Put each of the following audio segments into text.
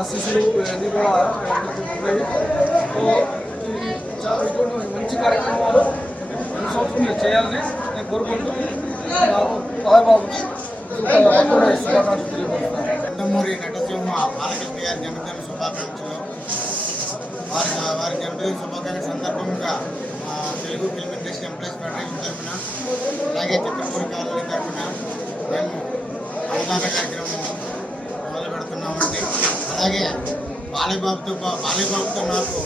ఆశీస్సులు ఇవన్నీ కూడా ఉన్నాయి. సో ఇటువంటి మంచి కార్యక్రమాలు ఈ సంవత్సరం మీరు చేయాలని నేను కోరుకుంటూ నాకు బాలబాబు శుభాకాంక్షలు తెలియజేస్తున్నాను. నందమూరి నటసింహ బాలకృష్ణ గారి జన్మదిన శుభాకాంక్షలు. వారి జన్మదిన శుభాకాంక్ష సందర్భంగా Telugu film industry employees federation తరఫున అలాగే చిత్రపూరి కాలనీ తరఫున మేము అవగాహన కార్యక్రమం మొదలు పెడుతున్నామండి. అలాగే బాలయ్యబాబుతో నాకు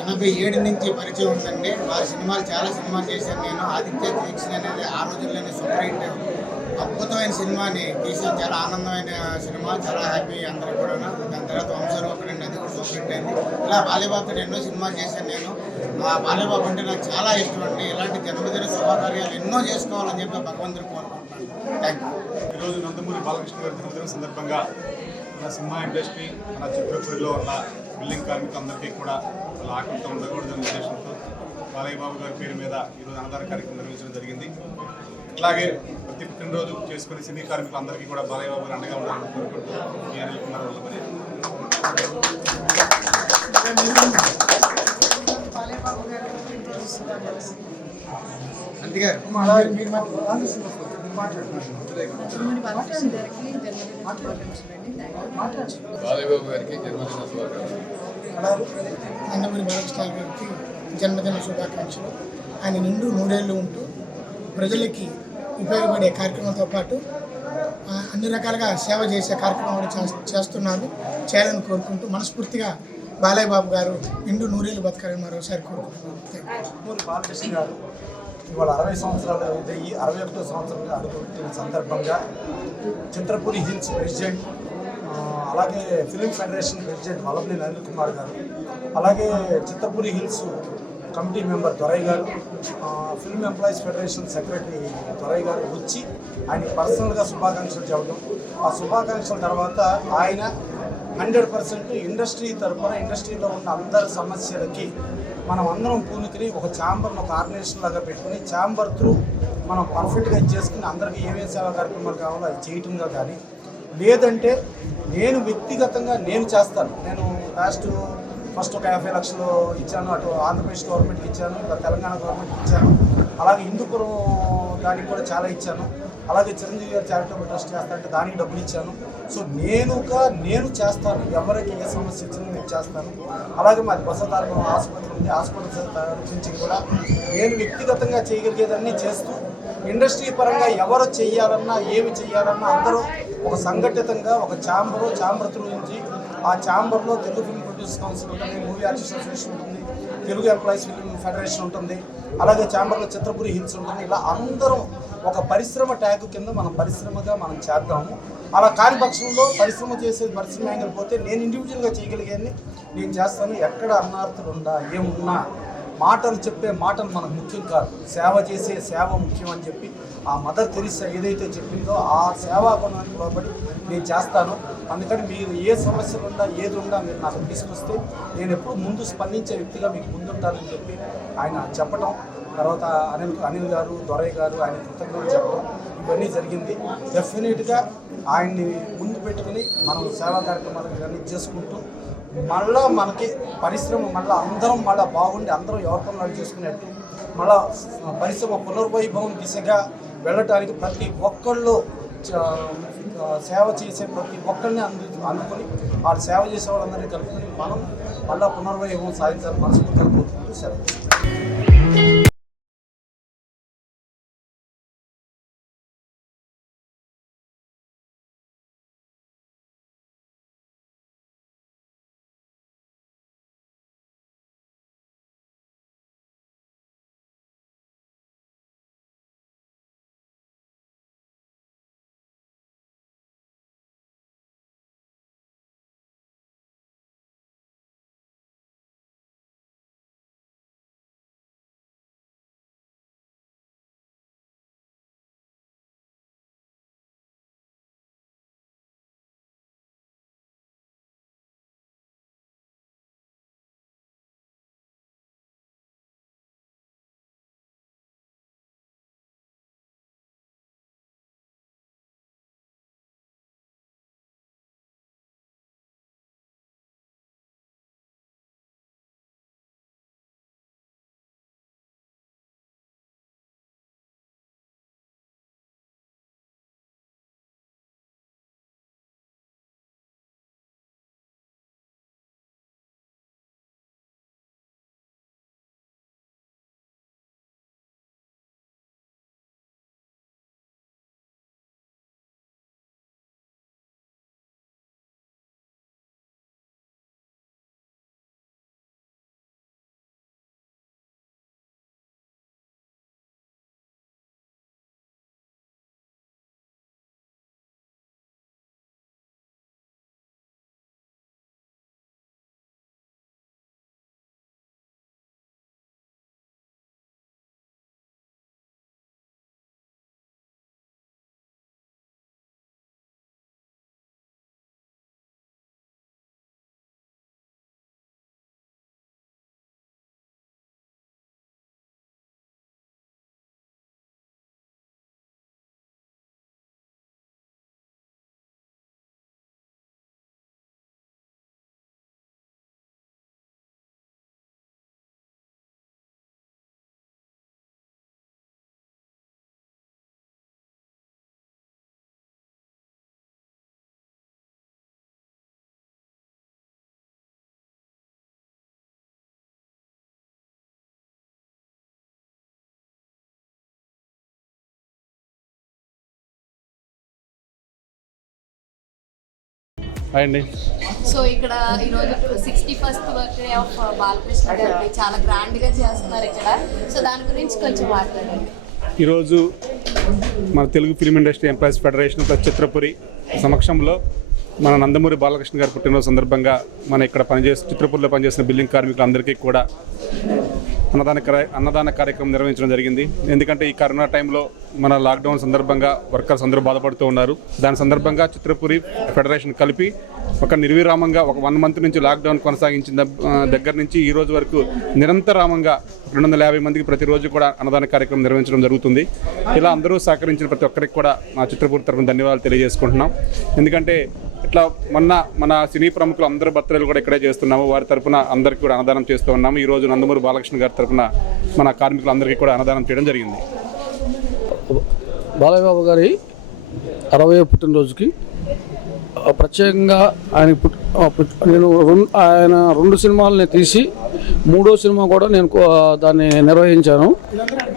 87 నుంచి పరిచయం ఉందండి. వారి చాలా సినిమాలు చేశాను నేను. ఆదిత్య దీక్ష అనేది ఆ రోజుల్లోనే సూపర్ హిట్ అద్భుతమైన సినిమాని తీసాను. చాలా ఆనందమైన సినిమా, చాలా హ్యాపీ అందరూ కూడా. దాని తర్వాత వంశరూపం అది కూడా సూపర్ హిట్ అయింది. ఇలా బాలయ్యబాబుతో ఎన్నో సినిమాలు చేశాను నేను. ఆ బాలయ్యబాబు అంటే నాకు చాలా ఇష్టం అండి. ఇలాంటి జన్మదిన శుభాకార్యాలు ఎన్నో చేసుకోవాలని చెప్పి భగవంతుడు కోరుకుంటున్నాను. Thank you. ఈరోజు నందమూరి బాలకృష్ణ గారి జన్మదినం సందర్భంగా మన సినిమా ఇండస్ట్రీ, మన చిత్రపూరిలో ఉన్న బిల్డింగ్ కార్మికులందరికీ కూడా వాళ్ళ ఆకలితో ఉండకూడదనే ఉద్దేశంతో బాలయ్యబాబు గారి పేరు మీద ఈరోజు అన్నదాన కార్యక్రమం నిర్వహించడం జరిగింది. ఇట్లాగే ప్రతి పుట్టినరోజు చేసుకునే సినీ కార్మికులందరికీ కూడా బాలయ్యబాబు గారు అండగా ఉండాలని కోరుకుంటూ మీ అనిల్ కుమార్ వల్లభనే. బాలయ్యబాబు గారికి జన్మదిన శుభాకాంక్షలు. నందమూరి బాలకృష్ణ గారికి జన్మదిన శుభాకాంక్షలు. ఆయన నిండు 100 ఏళ్ళు ఉంటూ ప్రజలకి ఉపయోగపడే కార్యక్రమంతో పాటు అన్ని రకాలుగా సేవ చేసే కార్యక్రమాలు చేస్తున్నారు. చేయాలని కోరుకుంటూ మనస్ఫూర్తిగా బాలయ్యబాబు గారు నిండు 100 ఏళ్ళు బతకాలని మరోసారి కోరుకుంటున్నాను. నందమూరి బాలకృష్ణ గారు ఇవాళ 60 సంవత్సరాలు అయ్యి 61వ సంవత్సరంగా అడుగుపెట్టిన సందర్భంగా చిత్రపూరి హిల్స్ ప్రెసిడెంట్, అలాగే film federation president Vallabhaneni Anil Kumar గారు, అలాగే Chitrapuri hills committee member Dorai గారు, film employees federation secretary Dorai గారు వచ్చి ఆయన పర్సనల్గా శుభాకాంక్షలు చెప్పడం. ఆ శుభాకాంక్షల తర్వాత ఆయన 100% ఇండస్ట్రీ తరఫున ఇండస్ట్రీలో ఉన్న అందరి సమస్యలకి మనం అందరం పూనుకుని ఒక ఛాంబర్ను ఒక ఆర్గనైజేషన్ లాగా పెట్టుకుని ఛాంబర్ త్రూ మనం పర్ఫెక్ట్గా చేసుకుని అందరికీ ఏమేమి సేవా కార్యక్రమాలు కావాలో అది చేయటంగా కానీ, లేదంటే నేను వ్యక్తిగతంగా నేను చేస్తాను. నేను ఫస్ట్ ఒక 50 లక్షలు ఇచ్చాను, అటు ఆంధ్రప్రదేశ్ గవర్నమెంట్కి ఇచ్చాను, ఇలా తెలంగాణ గవర్నమెంట్కి ఇచ్చాను, అలాగే హిందూపురం దానికి కూడా చాలా ఇచ్చాను, అలాగే చిరంజీవి గారు చారిటబుల్ ట్రస్ట్ చేస్తానంటే దానికి డబ్బులు ఇచ్చాను. సో నేను చేస్తాను, ఎవరికి ఏ సమస్య ఇచ్చినా నేను చేస్తాను. అలాగే మాది బసతారకం హాస్పిటల్ ఉంది, హాస్పిటల్ నుంచి కూడా నేను వ్యక్తిగతంగా చేయగలిగేదన్నీ చేస్తూ ఇండస్ట్రీ పరంగా ఎవరు చెయ్యాలన్నా ఏమి చెయ్యాలన్నా అందరూ ఒక సంఘటితంగా ఒక ఛాంబర్ త్రూ నుంచి ఆ ఛాంబర్లో తెలుగు ఫిల్మ్ ప్రొడ్యూసర్ కౌన్సిల్ ఉంటుంది, మూవీ ఆర్టిస్ట్ అసోసియేషన్ ఉంటుంది, తెలుగు ఎంప్లాయీస్ ఫిల్మ్ ఫెడరేషన్ ఉంటుంది, అలాగే ఛాంబర్లో చిత్రపురి హిల్స్ ఉంటుంది. ఇలా అందరం ఒక పరిశ్రమ ట్యాగ్ కింద మనం పరిశ్రమగా మనం చేద్దాము. అలా కాని పక్షంలో పరిశ్రమ చేసేది పరిశ్రమ పోతే నేను ఇండివిజువల్గా చేయగలిగాన్ని నేను చేస్తాను. ఎక్కడ అన్నార్థులు ఉండా ఏమున్నా మాటలు చెప్పే మాటలు మనకు ముఖ్యం కాదు, సేవ చేసే సేవ ముఖ్యం అని చెప్పి ఆ మదర్ తెరిసా ఏదైతే చెప్పిందో ఆ సేవా గుణానికి లోబడి నేను చేస్తాను. అందుకని మీరు ఏ సమస్యలు ఉన్నా ఏది ఉన్నా మీరు నాకు తీసుకొస్తే నేను ఎప్పుడు ముందు స్పందించే వ్యక్తిగా మీకు ముందుంటానని చెప్పి ఆయన చెప్పడం, తర్వాత అనిల్ గారు దొరై గారు ఆయన కృతజ్ఞతలు చెప్పడం ఇవన్నీ జరిగింది. డెఫినెట్గా ఆయన్ని ముందు పెట్టుకుని మనం సేవా కార్యక్రమాలు ఇవన్నీ చేసుకుంటూ మళ్ళీ మనకి పరిశ్రమ అందరం బాగుండి అందరం ఎవరి పనులు చేసుకునేట్టు మళ్ళా పరిశ్రమ పునర్వైభవం దిశగా వెళ్ళటానికి ప్రతి ఒక్కళ్ళు సేవ చేసే ప్రతి ఒక్కరిని అందుకొని వాళ్ళు సేవ చేసే వాళ్ళందరినీ కలుపుకొని మనం మళ్ళీ పునర్వైభవం సాధించాలని మనస్ఫూర్తిగా కోరుకుంటూ సెలవు. అండి. సో ఇక్కడ ఈరోజు 61st బర్త్డే ఆఫ్ బాలకృష్ణ గారిని చాలా గ్రాండ్గా చేస్తున్నారు ఇక్కడ. సో దాని గురించి కొంచెం మాట్లాడండి. ఈరోజు మన Telugu film industry employees federation plus Chitrapuri సమక్షంలో మన నందమూరి బాలకృష్ణ గారి పుట్టినరోజు సందర్భంగా మన ఇక్కడ చిత్రపురిలో పనిచేసిన బిల్డింగ్ కార్మికులందరికీ కూడా అన్నదాన కార్యక్రమం నిర్వహించడం జరిగింది. ఎందుకంటే ఈ కరోనా టైంలో మన లాక్డౌన్ సందర్భంగా వర్కర్స్ అందరూ బాధపడుతూ ఉన్నారు. దాని సందర్భంగా చిత్రపురి ఫెడరేషన్ కలిపి ఒక నిర్విరామంగా ఒక 1 month నుంచి లాక్డౌన్ కొనసాగించిన దగ్గర నుంచి ఈ రోజు వరకు నిరంతరామంగా 250 మందికి ప్రతిరోజు కూడా అన్నదాన కార్యక్రమం నిర్వహించడం జరుగుతుంది. ఇలా అందరూ సహకరించిన ప్రతి ఒక్కరికి కూడా మా చిత్రపురి తరఫున ధన్యవాదాలు తెలియజేసుకుంటున్నాం. ఎందుకంటే ఇట్లా మన సినీ ప్రముఖులు అందరూ బర్త్డేలు కూడా ఇక్కడే చేస్తున్నాము. వారి తరఫున అందరికీ కూడా అన్నదానం చేస్తూ ఉన్నాము. ఈరోజు నందమూరి బాలకృష్ణ గారి తరఫున మన కార్మికులందరికీ కూడా అన్నదానం చేయడం జరిగింది. బాలయ్య బాబు గారి 60వ పుట్టినరోజుకి ప్రత్యేకంగా ఆయన 2 సినిమాలని తీసి 3వ సినిమా కూడా నేను దాన్ని నిర్వహించాను.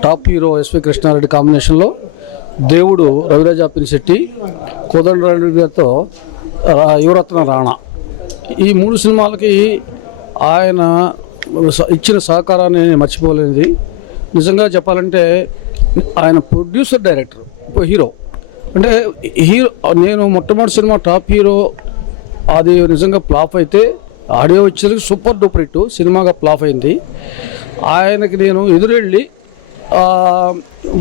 టాప్ హీరో ఎస్వి కృష్ణారెడ్డి కాంబినేషన్లో, దేవుడు రవిరాజ పినిశెట్టి, కోదండరాయుడు గారితో యువరత్న రాణా. ఈ 3 సినిమాలకి ఆయన ఇచ్చిన సహకారాన్ని మర్చిపోలేనిది. నిజంగా చెప్పాలంటే ఆయన ప్రొడ్యూసర్ డైరెక్టర్, హీరో అంటే నేను మొట్టమొదటి సినిమా టాప్ హీరో అది నిజంగా ఫ్లాప్ అయితే ఆడియో వచ్చేసరికి సూపర్ డూపర్ హిట్ సినిమాగా ఫ్లాప్ అయింది. ఆయనకి నేను ఎదురెళ్ళి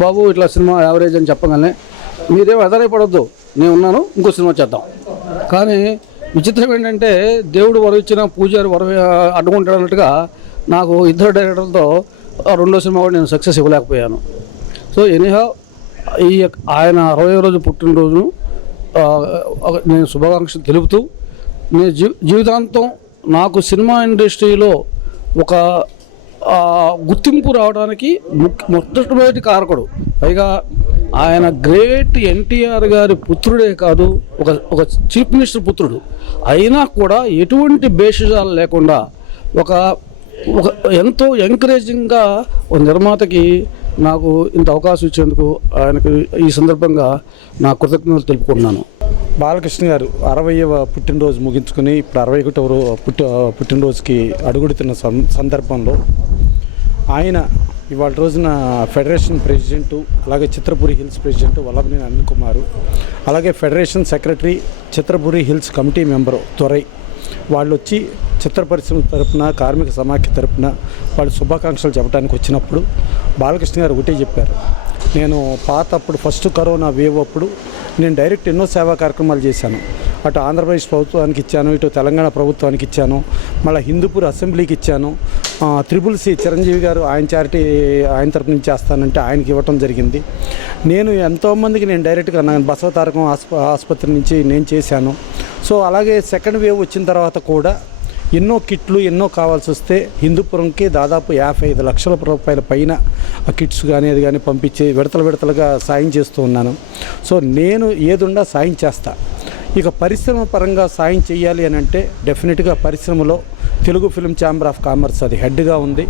బాబు ఇట్లా సినిమా యావరేజ్ అని చెప్పగానే మీరేం ఎదరైపడొద్దు, నేను ఉన్నాను, ఇంకో సినిమా చేద్దాం. కానీ విచిత్రం ఏంటంటే దేవుడు వరవిచ్చిన పూజారి అడ్డుకుంటాడు అన్నట్టుగా నాకు 2 డైరెక్టర్లతో 2వ సినిమా కూడా నేను సక్సెస్ ఇవ్వలేకపోయాను. సో ఎనీహౌ ఆయన 60వ రోజు పుట్టినరోజును నేను శుభాకాంక్షలు తెలుపుతూ, నేను జీవితాంతం నాకు సినిమా ఇండస్ట్రీలో ఒక గుర్తింపు రావడానికి మొట్టమొదటి కారకుడు. పైగా ఆయన గ్రేట్ ఎన్టీఆర్ గారి పుత్రుడే కాదు, ఒక చీఫ్ మినిస్టర్ పుత్రుడు అయినా కూడా ఎటువంటి భేషజాలు లేకుండా ఒక ఎంతో ఎంకరేజింగ్గా ఒక నిర్మాతకి నాకు ఇంత అవకాశం ఇచ్చేందుకు ఆయనకు ఈ సందర్భంగా నా కృతజ్ఞతలు తెలుపుకుంటున్నాను. బాలకృష్ణ గారు 60వ పుట్టినరోజు ముగించుకుని ఇప్పుడు 61వ పుట్టినరోజుకి అడుగుడుతున్న సందర్భంలో ఆయన ఇవాళ రోజున ఫెడరేషన్ ప్రెసిడెంటు, అలాగే చిత్రపురి హిల్స్ ప్రెసిడెంట్ వల్లభనేని అనిల్ కుమార్, అలాగే federation secretary, Chitrapuri hills committee member Dorai వాళ్ళు వచ్చి చిత్ర పరిశ్రమ తరపున, కార్మిక సమాఖ్య తరపున వాళ్ళు శుభాకాంక్షలు చెప్పడానికి వచ్చినప్పుడు బాలకృష్ణ గారు ఒకటే చెప్పారు. నేను అప్పుడు ఫస్ట్ కరోనా వేవ్ అప్పుడు నేను డైరెక్ట్ ఎన్నో సేవా కార్యక్రమాలు చేశాను. అటు ఆంధ్రప్రదేశ్ ప్రభుత్వానికి ఇచ్చాను, ఇటు తెలంగాణ ప్రభుత్వానికి ఇచ్చాను, మళ్ళీ హిందూపూర్ అసెంబ్లీకి ఇచ్చాను. CCC చిరంజీవి గారు ఆయన చారిటీ ఆయన తరపు నుంచి చేస్తానంటే ఆయనకి ఇవ్వటం జరిగింది. నేను ఎంతోమందికి నేను డైరెక్ట్గా బసవతారకం ఆసుపత్రి నుంచి నేను చేశాను. సో అలాగే సెకండ్ వేవ్ వచ్చిన తర్వాత కూడా ఎన్నో కిట్లు ఎన్నో కావాల్సి వస్తే హిందూపురంకి దాదాపు 55 లక్షల రూపాయల పైన ఆ కిట్స్ కానీ అది కానీ పంపించి విడతలుగా సాయం చేస్తూ ఉన్నాను. సో నేను ఏదుండా సాయం చేస్తా. ఇక పరిశ్రమ పరంగా సాయం చేయాలి అని అంటే డెఫినెట్గా పరిశ్రమలో Telugu film chamber of commerce అది హెడ్గా ఉంది.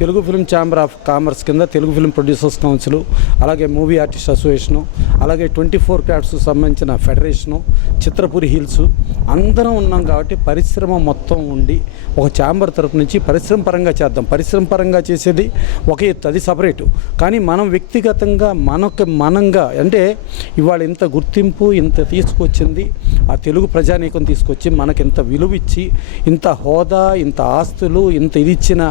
Telugu film chamber of commerce కింద తెలుగు ఫిల్మ్ ప్రొడ్యూసర్స్ కౌన్సిల్, అలాగే మూవీ ఆర్టిస్ట్ అసోసియేషను, అలాగే 24 క్రాఫ్ట్స్కి సంబంధించిన ఫెడరేషను, చిత్రపురి హిల్స్ అందరం ఉన్నాం. కాబట్టి పరిశ్రమ మొత్తం ఉండి ఒక ఛాంబర్ తరపు నుంచి పరిశ్రమ పరంగా చేద్దాం. పరిశ్రమ పరంగా చేసేది ఒక ఎత్తు, అది సపరేటు. కానీ మనం వ్యక్తిగతంగా మనంగా అంటే ఇవాళ ఇంత గుర్తింపు ఇంత తీసుకొచ్చింది ఆ తెలుగు ప్రజానీకం తీసుకొచ్చి మనకి ఇంత విలువ ఇచ్చి, ఇంత హోదా, ఇంత ఆస్తులు, ఇంత ఇది ఇచ్చిన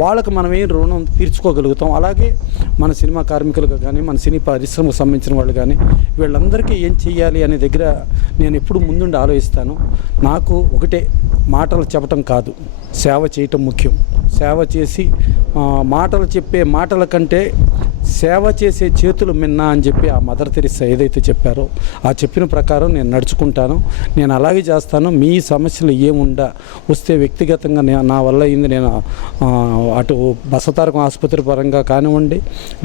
వాళ్ళకి మనం ఏం రుణం తీర్చుకోగలుగుతాం. అలాగే మన సినిమా కార్మికులకు కానీ, మన సినీ పరిశ్రమకు సంబంధించిన వాళ్ళు కానీ వీళ్ళందరికీ ఏం చెయ్యాలి అనే దగ్గర నేను ఎప్పుడు ముందుండి ఆలోచిస్తాను. నాకు ఒకటే, మాటలు చెప్పటం కాదు, సేవ చేయటం ముఖ్యం. సేవ చేసి మాటలు చెప్పే మాటల కంటే సేవ చేసే చేతులు మిన్నా అని చెప్పి ఆ మదర్ తెరిసా ఏదైతే చెప్పారో ఆ చెప్పిన ప్రకారం నేను నడుచుకుంటాను. నేను అలాగే చేస్తాను. మీ సమస్యలు ఏముండా వస్తే వ్యక్తిగతంగా నా వల్ల అయింది నేను అటు బసవతారకం ఆసుపత్రి పరంగా కానివ్వండి,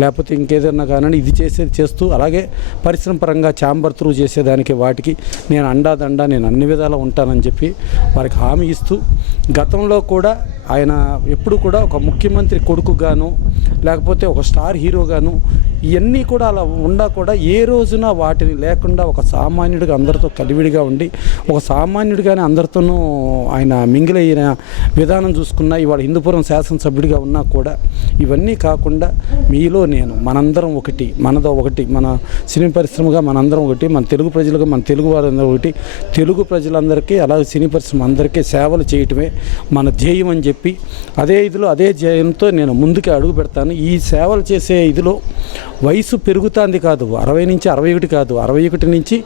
లేకపోతే ఇంకేదన్నా కానివ్వండి, ఇది చేస్తూ అలాగే పరిశ్రమ పరంగా ఛాంబర్ త్రూ చేసేదానికి వాటికి నేను అండాదండా నేను అన్ని విధాలా ఉంటానని చెప్పి వారికి హామీ ఇస్తూ, గతంలో కూడా ఆయన ఎప్పుడు కూడా ఒక ముఖ్యమంత్రి కొడుకుగాను లేకపోతే ఒక స్టార్ హీరోగాను ఇవన్నీ కూడా అలా ఉండా కూడా ఏ రోజున వాటిని లేకుండా ఒక సామాన్యుడిగా అందరితో కలివిడిగా ఉండి ఒక సామాన్యుడిగానే అందరితోనూ ఆయన మింగిలైన విధానం చూసుకున్నా ఇవాళ హిందూపురం శాసనసభ్యుడిగా ఉన్నా కూడా ఇవన్నీ కాకుండా మీలో నేను మనందరం ఒకటి మనదో ఒకటి మన సినీ పరిశ్రమగా మనందరం ఒకటి మన తెలుగు ప్రజలుగా మన తెలుగు వారందరూ ఒకటి తెలుగు ప్రజలందరికీ అలాగే సినీ పరిశ్రమ అందరికీ సేవలు చేయటమే మన ధ్యేయం అని చెప్పి అదే ధ్యేయంతో నేను ముందుకు అడుగు పెడతాను. ఈ సేవలు చేసే ఇదిలో వయసు పెరుగుతుంది కాదు, 60 నుంచి 61 కాదు, 61 నుంచి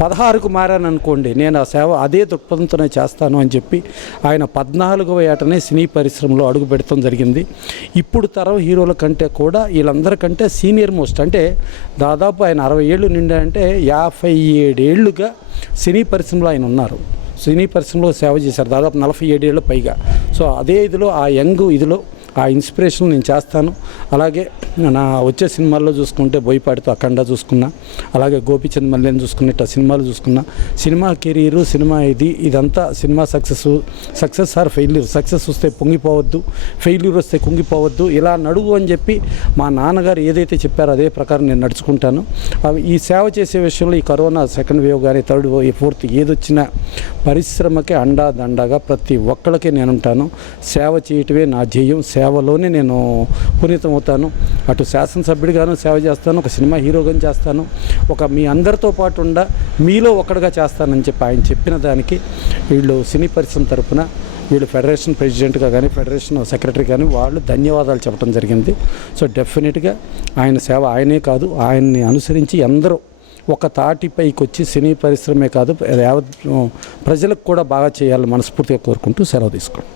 16కు మారాను అనుకోండి, నేను ఆ సేవ అదే దృక్పథంతోనే చేస్తాను అని చెప్పి ఆయన 14వ ఏటనే సినీ పరిశ్రమలో అడుగు పెడతాం జరిగింది. ఇప్పుడు తరం హీరోల కంటే కూడా వీళ్ళందరికంటే సీనియర్ మోస్ట్, అంటే దాదాపు ఆయన 60 ఏళ్ళు నిండా అంటే 57 ఏళ్ళుగా సినీ పరిశ్రమలో ఆయన ఉన్నారు. సినీ పరిశ్రమలో సేవ చేశారు దాదాపు 47 ఏళ్ళ పైగా. సో అదే ఇదిలో ఆ యంగ్ ఇదిలో ఆ ఇన్స్పిరేషన్ నేను చేస్తాను. అలాగే నా వచ్చే సినిమాల్లో చూసుకుంటే బోయపాటితో అఖండ చూసుకున్నా, అలాగే గోపిచంద్ మల్లేని చూసుకున్నట్టు ఆ సినిమాలు చూసుకున్నా. సినిమా కెరీరు సినిమా ఇదంతా cinema success or failure, success వస్తే పొంగిపోవద్దు, ఫెయిల్యూర్ వస్తే కుంగిపోవద్దు, ఇలా నడువు అని చెప్పి మా నాన్నగారు ఏదైతే చెప్పారో అదే ప్రకారం నేను నడుచుకుంటాను. ఈ సేవ చేసే విషయంలో ఈ కరోనా సెకండ్ వేవ్ కానీ థర్డ్ వేవ్ ఫోర్త్ ఏదొచ్చినా పరిశ్రమకి అండాదండగా ప్రతి ఒక్కళ్ళకి నేనుంటాను. సేవ చేయటమే నా ధ్యేయం, సేవలోనే నేను పునీతం అవుతాను. అటు శాసనసభ్యుడిగాను సేవ చేస్తాను, ఒక సినిమా హీరోగాను చేస్తాను, ఒక మీ అందరితో పాటు మీలో ఒకటిగా చేస్తానని చెప్పి ఆయన చెప్పిన దానికి వీళ్ళు సినీ పరిశ్రమ తరపున వీళ్ళు ఫెడరేషన్ ప్రెసిడెంట్గా కానీ ఫెడరేషన్ సెక్రటరీ కానీ వాళ్ళు ధన్యవాదాలు చెప్పడం జరిగింది. సో డెఫినెట్గా ఆయన సేవ ఆయనే కాదు, ఆయన్ని అనుసరించి అందరూ ఒక తాటిపైకి వచ్చి సినీ పరిశ్రమే కాదు యావత్ ప్రజలకు కూడా బాగా చేయాలని మనస్ఫూర్తిగా కోరుకుంటూ సెలవు తీసుకోండి.